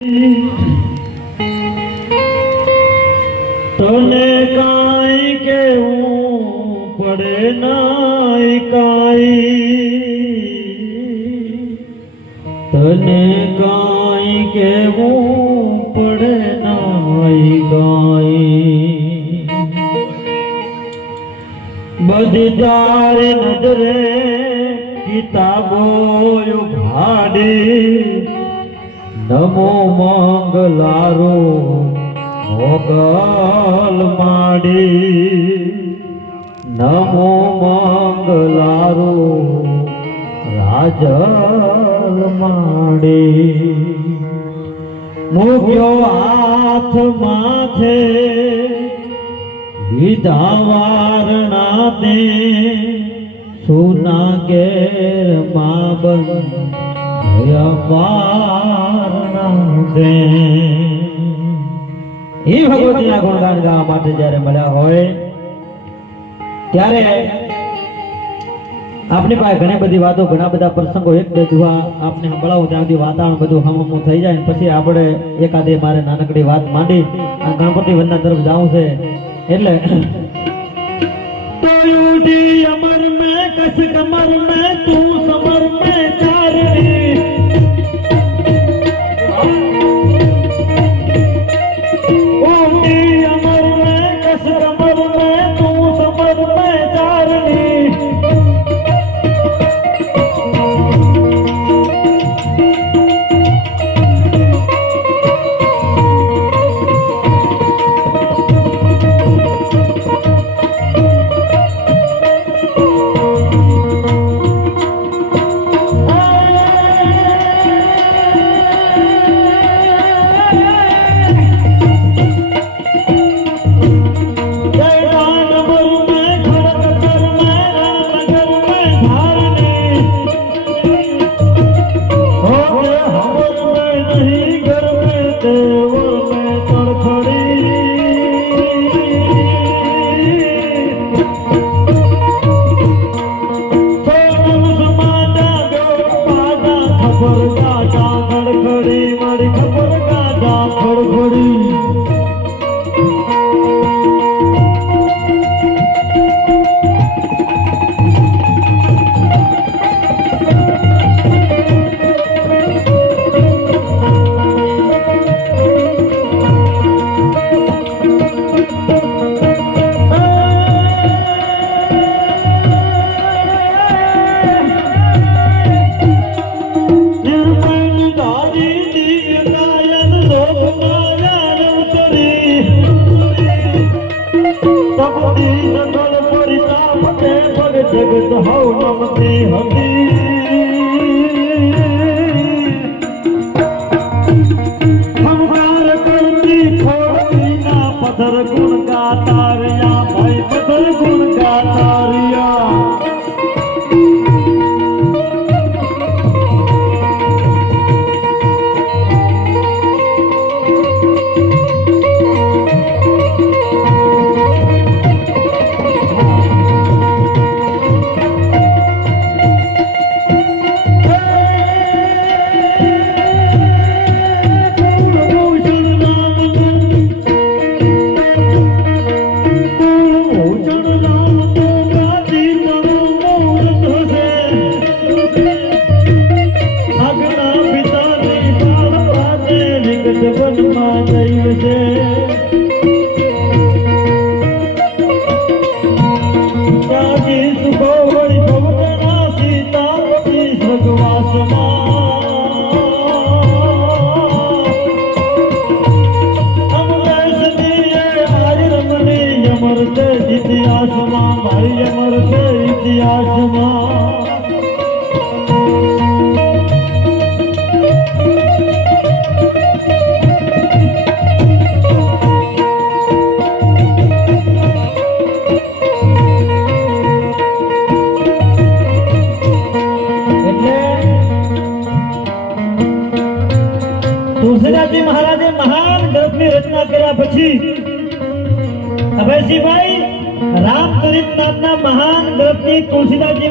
તને કાઈ કેવું પડે નાય કાઈ, તને કાઈ કેવું પડે નાય કાઈ, બધી તારી નજરે કિતાબો ઉઘાડી, નમો મંગલારો મોગલ માડી, નમો મંગલારો રાજલ માડી, મૂક્યો હાથ માથે લીધા વારણા તે, સોના ઘેર માં બંધ ભગવતીના ગુણગાન ગાવા માટે જયારે મળ્યા હોય ત્યારે આપની પાસે ઘણી બધી વાતો, ઘણા બધા પ્રસંગો એક બે દુઆ આપને સંભળાવું ત્યાં સુધી વાતાવરણ બધું હમું થઈ જાય, પછી આપણે એકાદે મારે નાનકડી વાત માંડી અને ગણપતિ વંદના તરફ જાવું છે એટલે તો ઉડી અમર મેં કસ કમર મેં તું સમર મેં ચારણી, ઉડી અમર મેં કસ કમર મેં તું સમર મેં ચારણી, जगत हौ नमती हती, हमकार करती छोड़ती ना पत्थर गुण गाता रिया, भाई पत्थर गुण गाता रिया, इतिहासમાં મારી અમર છે ઇતિહાસમાં, તુલસીદાસજી મહારાજે મહાન ગ્રંથની રચના કર્યા પછી અભયસિંહભાઈ રામચરિત નામના મહાન ગ્રંથની તુલસીદાસજી